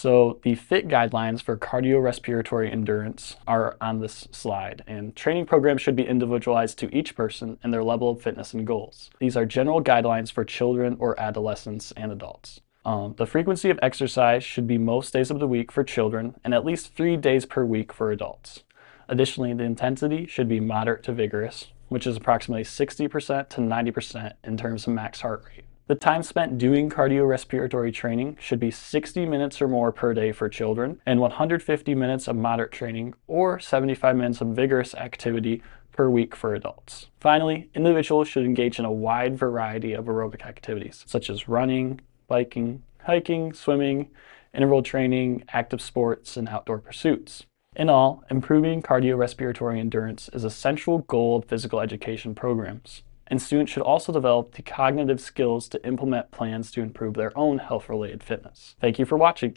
So the FIT guidelines for cardiorespiratory endurance are on this slide, and training programs should be individualized to each person and their level of fitness and goals. These are general guidelines for children or adolescents and adults. The frequency of exercise should be most days of the week for children and at least 3 days per week for adults. Additionally, the intensity should be moderate to vigorous, which is approximately 60% to 90% in terms of max heart rate. The time spent doing cardiorespiratory training should be 60 minutes or more per day for children and 150 minutes of moderate training or 75 minutes of vigorous activity per week for adults. Finally, individuals should engage in a wide variety of aerobic activities, such as running, biking, hiking, swimming, interval training, active sports, and outdoor pursuits. In all, improving cardiorespiratory endurance is a central goal of physical education programs, and students should also develop the cognitive skills to implement plans to improve their own health-related fitness. Thank you for watching.